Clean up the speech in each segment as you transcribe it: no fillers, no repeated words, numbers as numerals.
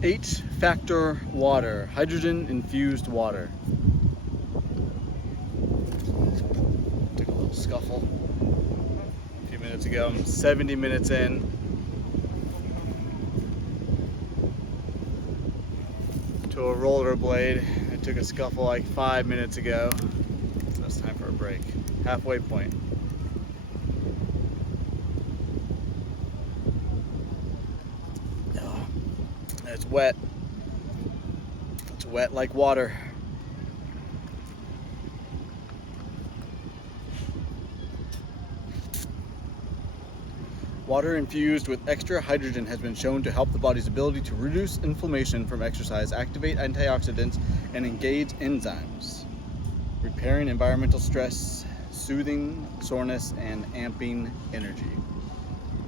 8-factor water, hydrogen infused water. Took a little scuffle a few minutes ago. I'm 70 minutes in. To a rollerblade. I took a scuffle like 5 minutes ago. So it's time for a break. Halfway point. Oh, it's wet. It's wet like water. Water infused with extra hydrogen has been shown to help the body's ability to reduce inflammation from exercise, activate antioxidants, and engage enzymes, repairing environmental stress, soothing soreness, and amping energy.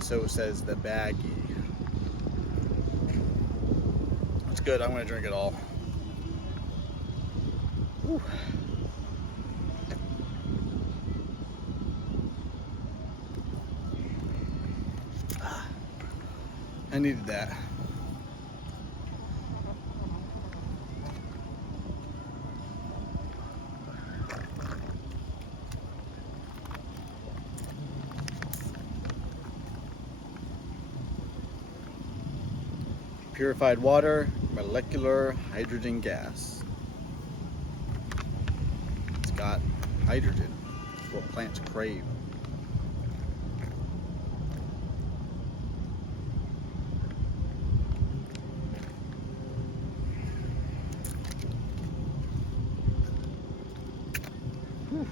So says the baggie. It's good. I'm going to drink it all. Whew. I needed that. Purified water, molecular hydrogen gas. It's got hydrogen. It's what plants crave. Whew.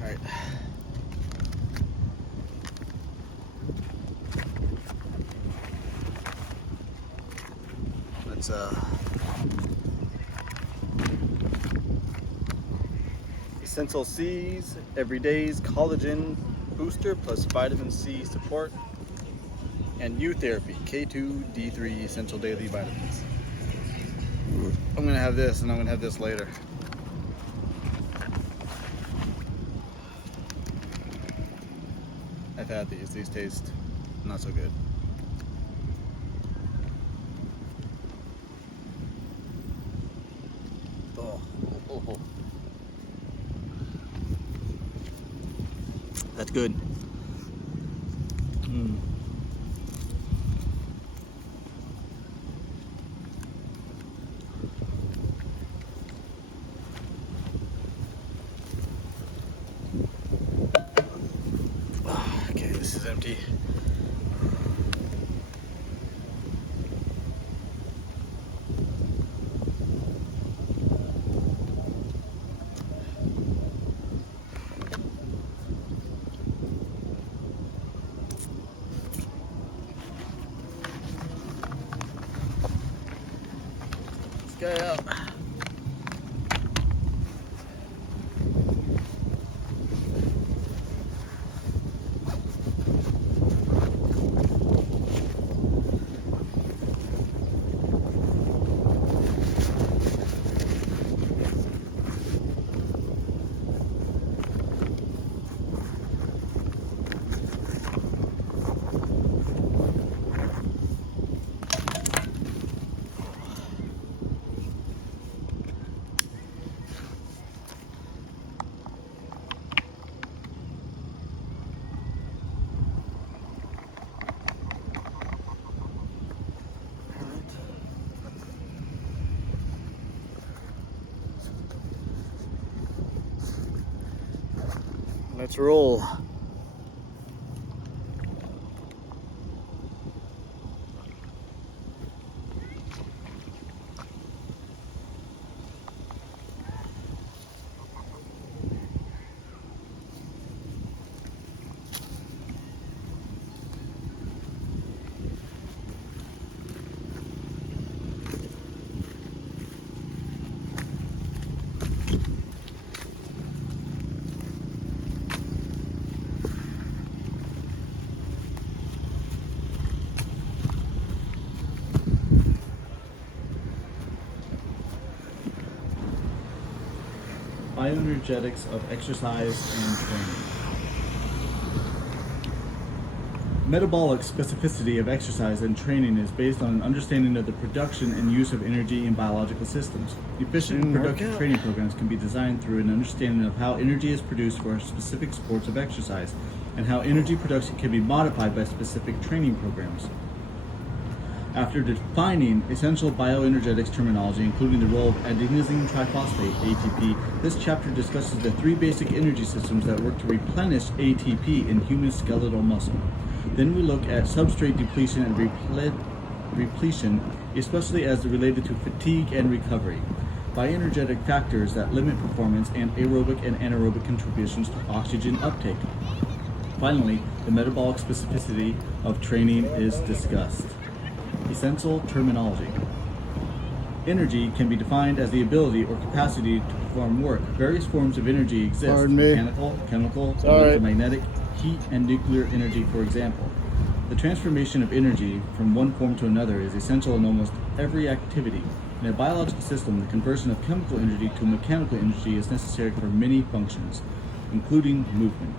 All right. Let's Essential C's, Everyday's Collagen Booster plus Vitamin C support, and U Therapy, K2, D3 Essential Daily Vitamins. I'm gonna have this and I'm gonna have this later. I've had these. These taste not so good. Oh. That's good. Okay, this is empty. Let's go out. Let's roll. Bioenergetics of Exercise and Training. Metabolic specificity of exercise and training is based on an understanding of the production and use of energy in biological systems. Efficient and productive training programs can be designed through an understanding of how energy is produced for specific sports of exercise and how energy production can be modified by specific training programs. After defining essential bioenergetics terminology, including the role of adenosine triphosphate, ATP, this chapter discusses the three basic energy systems that work to replenish ATP in human skeletal muscle. Then we look at substrate depletion and repletion, especially as related to fatigue and recovery, bioenergetic factors that limit performance, and aerobic and anaerobic contributions to oxygen uptake. Finally, the metabolic specificity of training is discussed. Essential terminology. Energy can be defined as the ability or capacity to perform work. Various forms of energy exist: mechanical, chemical, electromagnetic, heat, and nuclear energy, for example. The transformation of energy from one form to another is essential in almost every activity. In a biological system, the conversion of chemical energy to mechanical energy is necessary for many functions, including movement.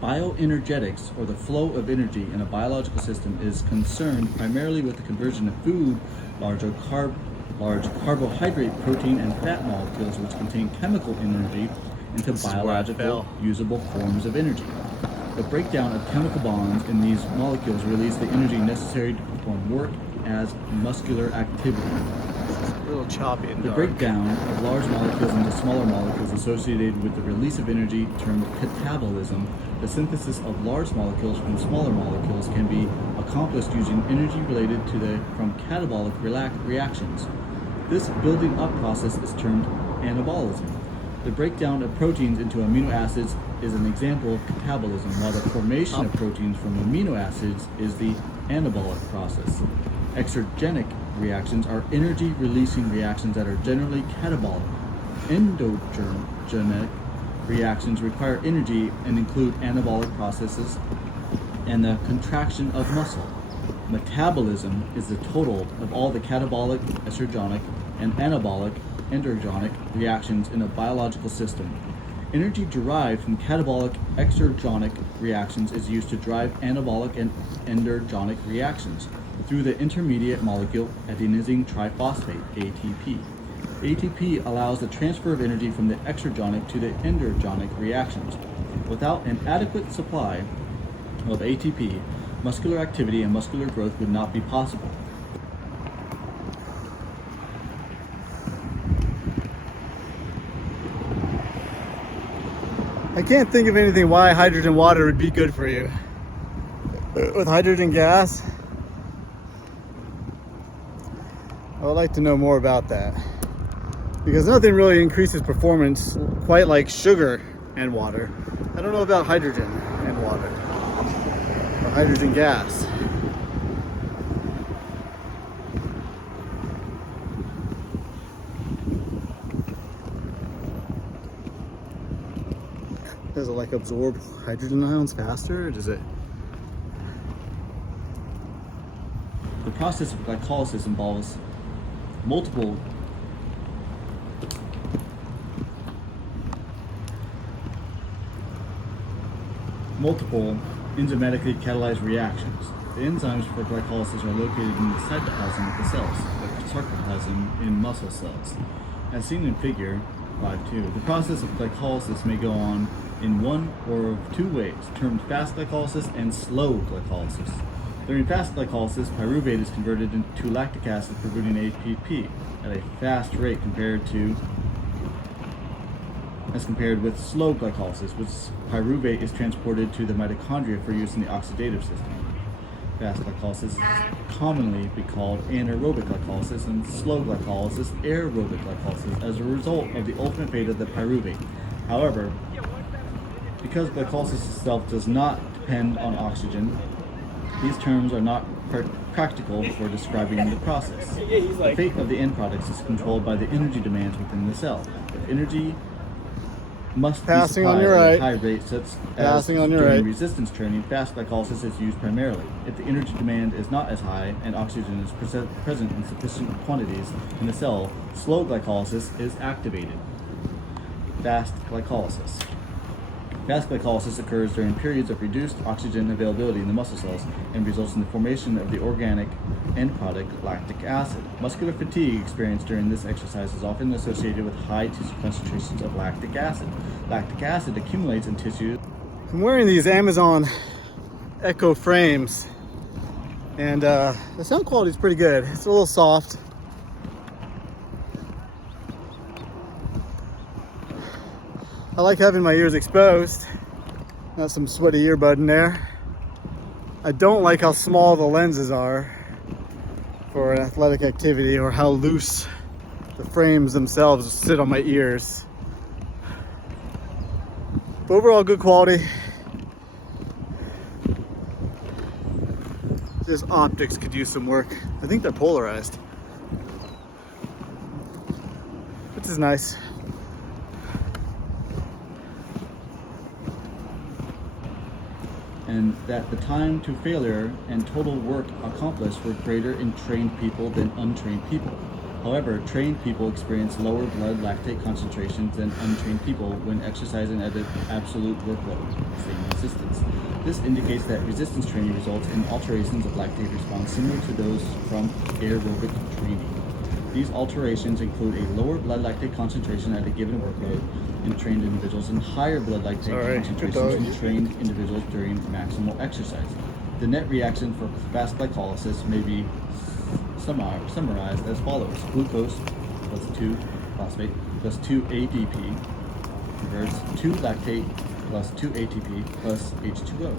Bioenergetics, or the flow of energy in a biological system, is concerned primarily with the conversion of food, large carbohydrate, protein, and fat molecules which contain chemical energy into biological, usable forms of energy. The breakdown of chemical bonds in these molecules release the energy necessary to perform work as muscular activity. A little choppy and The breakdown of large molecules into smaller molecules associated with the release of energy, termed catabolism. The synthesis of large molecules from smaller molecules can be accomplished using energy related from catabolic reactions. This building up process is termed anabolism. The breakdown of proteins into amino acids is an example of catabolism, while the formation of proteins from amino acids is the anabolic process. Exergenic reactions are energy-releasing reactions that are generally catabolic. Endogenic reactions require energy and include anabolic processes and the contraction of muscle. Metabolism is the total of all the catabolic, exergonic, and anabolic, endogenic reactions in a biological system. Energy derived from catabolic exergonic reactions is used to drive anabolic and endogenic reactions through the intermediate molecule adenosine triphosphate, ATP. ATP allows the transfer of energy from the exergonic to the endogenic reactions. Without an adequate supply of ATP, muscular activity and muscular growth would not be possible. I can't think of anything why hydrogen water would be good for you. With hydrogen gas, I would like to know more about that. Because nothing really increases performance quite like sugar and water. I don't know about hydrogen and water, or hydrogen gas. Does it like absorb hydrogen ions faster, or does it? The process of glycolysis involves multiple enzymatically catalyzed reactions. The enzymes for glycolysis are located in the cytoplasm of the cells, the sarcoplasm in muscle cells. As seen in figure 5.2, the process of glycolysis may go on in one or of two ways, termed fast glycolysis and slow glycolysis. During fast glycolysis, pyruvate is converted into lactic acid, producing ATP at a fast rate as compared with slow glycolysis, which pyruvate is transported to the mitochondria for use in the oxidative system. Fast glycolysis is commonly be called anaerobic glycolysis, and slow glycolysis aerobic glycolysis, as a result of the ultimate fate of the pyruvate. However, because glycolysis itself does not depend on oxygen, these terms are not practical for describing the process. The fate of the end products is controlled by the energy demands within the cell. If energy must be supplied at a high rate, such as during resistance training, fast glycolysis is used primarily. If the energy demand is not as high and oxygen is present in sufficient quantities in the cell, slow glycolysis is activated. Fast glycolysis. Fast glycolysis occurs during periods of reduced oxygen availability in the muscle cells and results in the formation of the organic end product, lactic acid. Muscular fatigue experienced during this exercise is often associated with high tissue concentrations of lactic acid. Lactic acid accumulates in tissue. I'm wearing these Amazon Echo frames, and the sound quality is pretty good. It's a little soft. I like having my ears exposed. Got some sweaty earbud in there. I don't like how small the lenses are for an athletic activity, or how loose the frames themselves sit on my ears. But overall, good quality. This optics could use some work. I think they're polarized, which is nice. And that the time to failure and total work accomplished were greater in trained people than untrained people. However, trained people experience lower blood lactate concentrations than untrained people when exercising at an absolute workload, same resistance. This indicates that resistance training results in alterations of lactate response similar to those from aerobic training. These alterations include a lower blood lactate concentration at a given workload in trained individuals and higher blood lactate concentrations in trained individuals during maximal exercise. The net reaction for fast glycolysis may be summarized as follows. Glucose plus 2-phosphate plus 2-ADP converts 2-lactate plus 2-ATP plus H2O.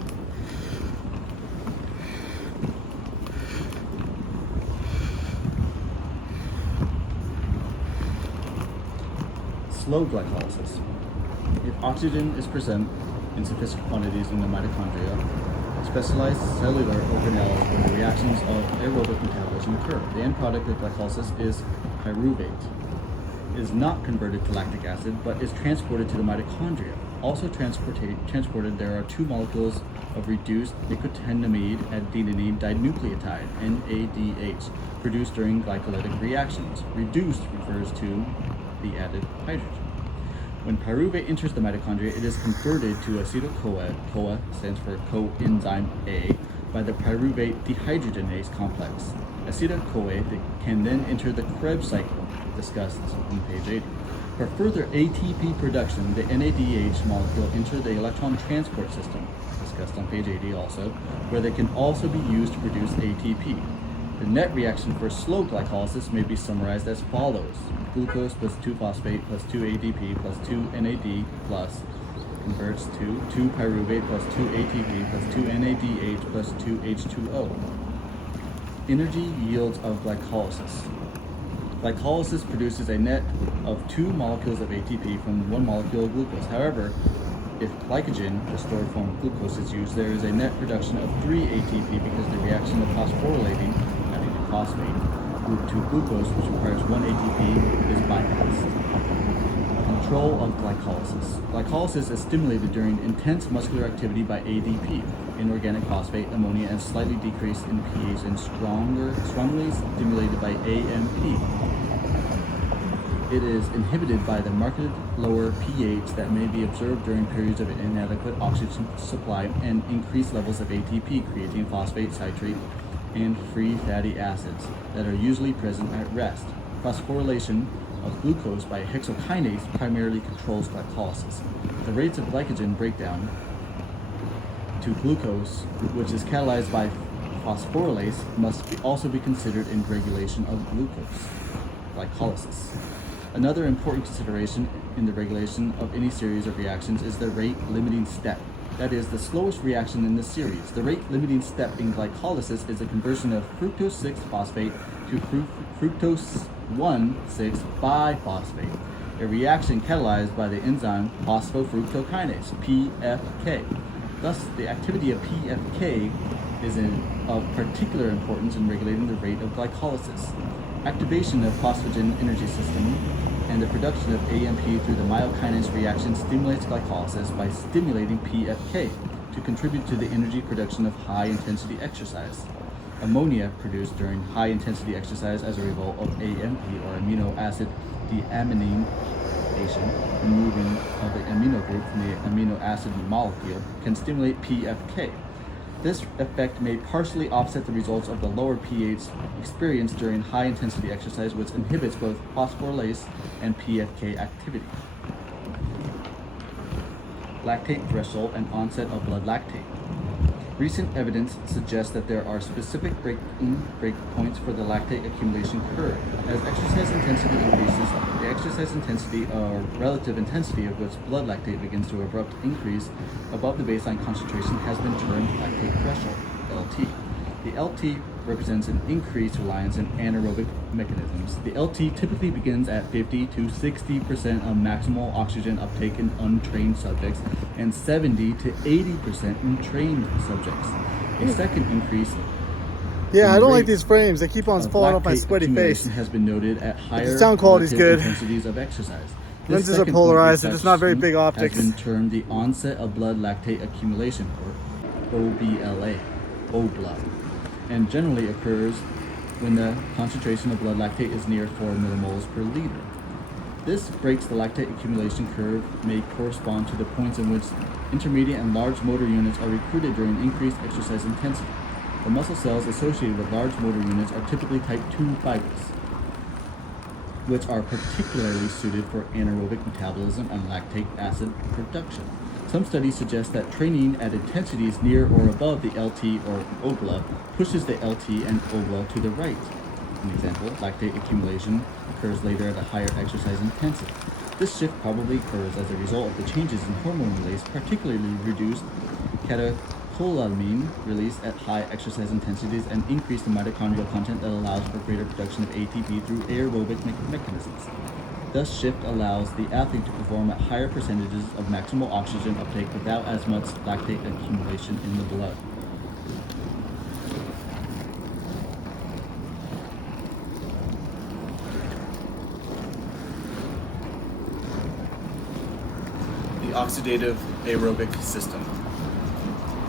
Slow glycolysis. If oxygen is present in sufficient quantities in the mitochondria, specialized cellular organelles where the reactions of aerobic metabolism occur. The end product of glycolysis is pyruvate. It is not converted to lactic acid, but is transported to the mitochondria. Also transported, there are two molecules of reduced nicotinamide adenine dinucleotide, NADH, produced during glycolytic reactions. Reduced refers to the added hydrogen. When pyruvate enters the mitochondria, it is converted to acetyl-CoA, CoA stands for coenzyme A, by the pyruvate dehydrogenase complex. Acetyl-CoA can then enter the Krebs cycle, discussed on page 80. For further ATP production, the NADH molecule enters the electron transport system, discussed on page 80 also, where they can also be used to produce ATP. The net reaction for slow glycolysis may be summarized as follows. Glucose plus 2-phosphate plus 2-ADP plus 2-NAD plus converts to 2-pyruvate plus 2-ATP plus 2-NADH plus 2-H2O. Energy yields of glycolysis. Glycolysis produces a net of 2 molecules of ATP from 1 molecule of glucose. However, if glycogen, the stored form of glucose, is used, there is a net production of 3 ATP because the reaction of phosphorylating phosphate group to glucose, which requires 1 ATP, is bypassed. Control of glycolysis. Glycolysis is stimulated during intense muscular activity by ADP, inorganic phosphate, ammonia, and slightly decreased in pH, and strongly stimulated by AMP. It is inhibited by the markedly lower pH that may be observed during periods of inadequate oxygen supply and increased levels of ATP, creatine, phosphate, citrate, and free fatty acids that are usually present at rest. Phosphorylation of glucose by hexokinase primarily controls glycolysis. The rates of glycogen breakdown to glucose, which is catalyzed by phosphorylase, must also be considered in regulation of glycolysis. Another important consideration in the regulation of any series of reactions is the rate-limiting step. That is, the slowest reaction in this series. The rate-limiting step in glycolysis is the conversion of fructose 6-phosphate to fructose 1,6-biphosphate, a reaction catalyzed by the enzyme phosphofructokinase, PFK. Thus, the activity of PFK is of particular importance in regulating the rate of glycolysis. Activation of phosphagen energy system and the production of AMP through the myokinase reaction stimulates glycolysis by stimulating PFK to contribute to the energy production of high-intensity exercise. Ammonia produced during high-intensity exercise as a result of AMP, or amino acid deaminase oxidation, removing of the amino group from the amino acid molecule, can stimulate PFK. This effect may partially offset the results of the lower pH experienced during high-intensity exercise, which inhibits both phosphorylase and PFK activity. Lactate threshold and onset of blood lactate. Recent evidence suggests that there are specific break points for the lactate accumulation curve. As exercise intensity increases, the exercise intensity or relative intensity of which blood lactate begins to abrupt increase above the baseline concentration has been termed lactate threshold, LT. The LT represents an increased reliance on anaerobic mechanisms. The LT typically begins at 50 to 60% of maximal oxygen uptake in untrained subjects and 70 to 80% in trained subjects. A second increase Yeah, I don't like these frames. They keep on falling off my sweaty face. Has been noted at higher the sound quality's good. intensities of exercise. Lenses are polarized, so it's not very big optics. Has been termed the onset of blood lactate accumulation, or OBLA, OBLA, and generally occurs when the concentration of blood lactate is near 4 millimoles per liter. This breaks the lactate accumulation curve may correspond to the points in which intermediate and large motor units are recruited during increased exercise intensity. The muscle cells associated with large motor units are typically type 2 fibers, which are particularly suited for anaerobic metabolism and lactic acid production. Some studies suggest that training at intensities near or above the LT or OBLA pushes the LT and OBLA to the right. An example, lactate accumulation occurs later at a higher exercise intensity. This shift probably occurs as a result of the changes in hormone release, particularly reduced catecholamine release at high exercise intensities and increase the mitochondrial content that allows for greater production of ATP through aerobic mechanisms. This shift allows the athlete to perform at higher percentages of maximal oxygen uptake without as much lactate accumulation in the blood. The oxidative aerobic system.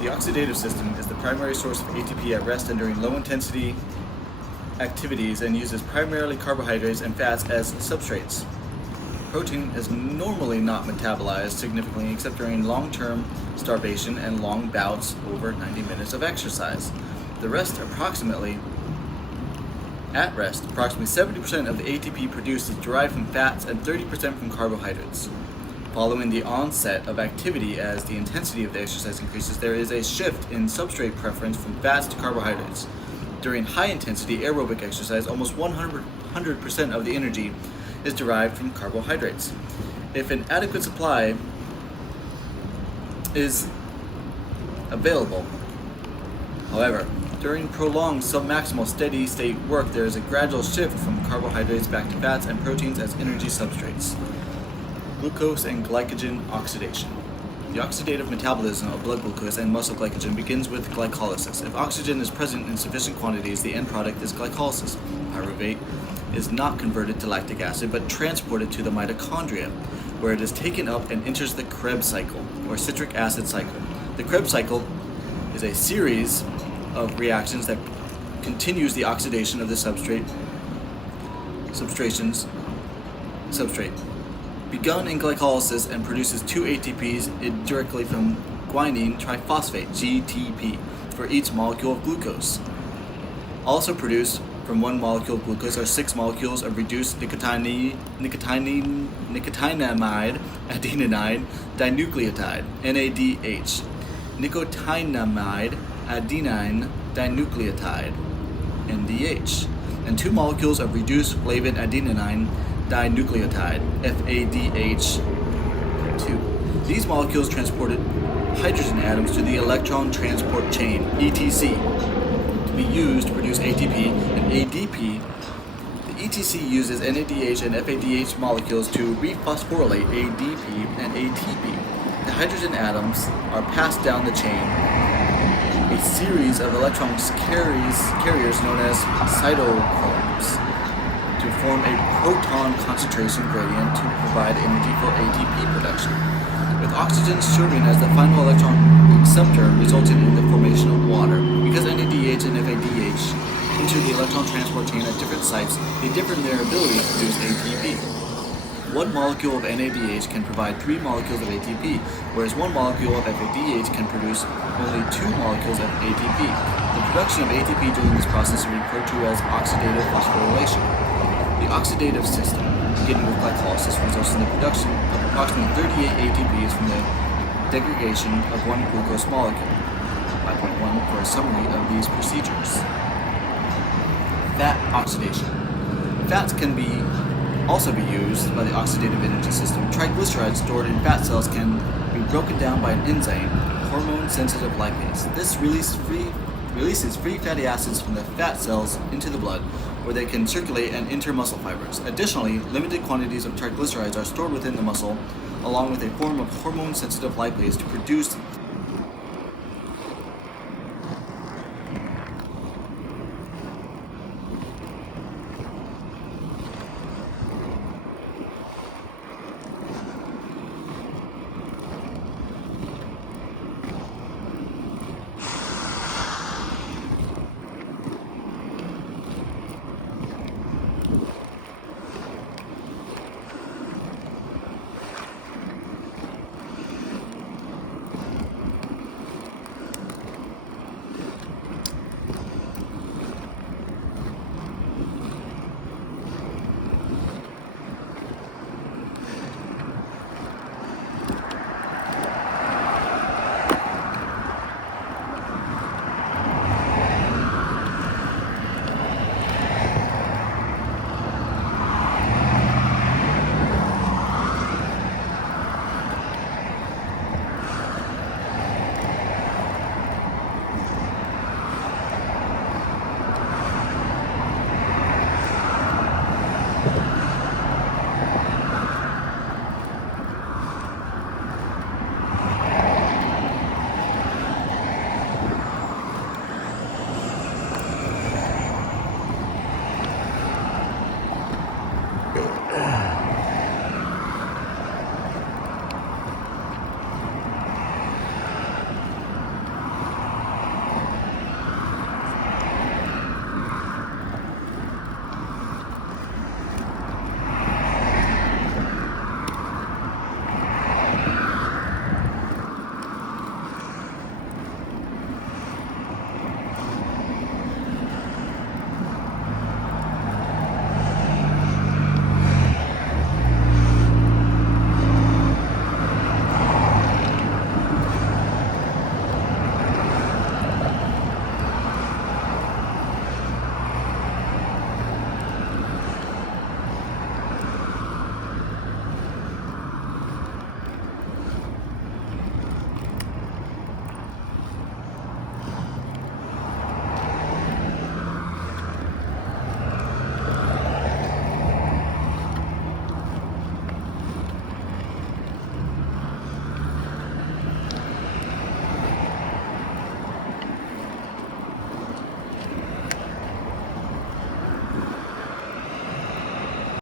The oxidative system is the primary source of ATP at rest and during low-intensity activities and uses primarily carbohydrates and fats as substrates. Protein is normally not metabolized significantly except during long-term starvation and long bouts over 90 minutes of exercise. Approximately 70% of the ATP produced is derived from fats and 30% from carbohydrates. Following the onset of activity, as the intensity of the exercise increases, there is a shift in substrate preference from fats to carbohydrates. During high-intensity aerobic exercise, almost 100% of the energy is derived from carbohydrates. If an adequate supply is available, however, during prolonged submaximal steady-state work, there is a gradual shift from carbohydrates back to fats and proteins as energy substrates. Glucose and glycogen oxidation. The oxidative metabolism of blood glucose and muscle glycogen begins with glycolysis. If oxygen is present in sufficient quantities, the end product is glycolysis. Pyruvate is not converted to lactic acid but transported to the mitochondria, where it is taken up and enters the Krebs cycle, or citric acid cycle. The Krebs cycle is a series of reactions that continues the oxidation of the substrate. Begun in glycolysis and produces 2 ATPs directly from guanine triphosphate, GTP, for each molecule of glucose. Also produced from one molecule of glucose are 6 molecules of reduced nicotinamide adenine dinucleotide, NADH, nicotinamide adenine dinucleotide, NDH, and 2 molecules of reduced flavin adenine dinucleotide, FADH2. These molecules transported hydrogen atoms to the electron transport chain, ETC, to be used to produce ATP and ADP. The ETC uses NADH and FADH molecules to rephosphorylate ADP and ATP. The hydrogen atoms are passed down the chain. A series of electron carriers known as cytochromes to form a proton concentration gradient to provide energy for ATP production, with oxygen serving as the final electron acceptor, resulting in the formation of water. Because NADH and FADH enter the electron transport chain at different sites, they differ in their ability to produce ATP. 1 molecule of NADH can provide 3 molecules of ATP, whereas 1 molecule of FADH can produce only 2 molecules of ATP. The production of ATP during this process is referred to as oxidative phosphorylation. The oxidative system, beginning with glycolysis, results in the production of approximately 38 ATPs from the degradation of 1 glucose molecule. 5.1 for a summary of these procedures. Fat oxidation. Fats can also be used by the oxidative energy system. Triglycerides stored in fat cells can be broken down by an enzyme, hormone-sensitive lipase. This releases free fatty acids from the fat cells into the blood, where they can circulate and enter muscle fibers. Additionally, limited quantities of triglycerides are stored within the muscle, along with a form of hormone-sensitive lipase to produce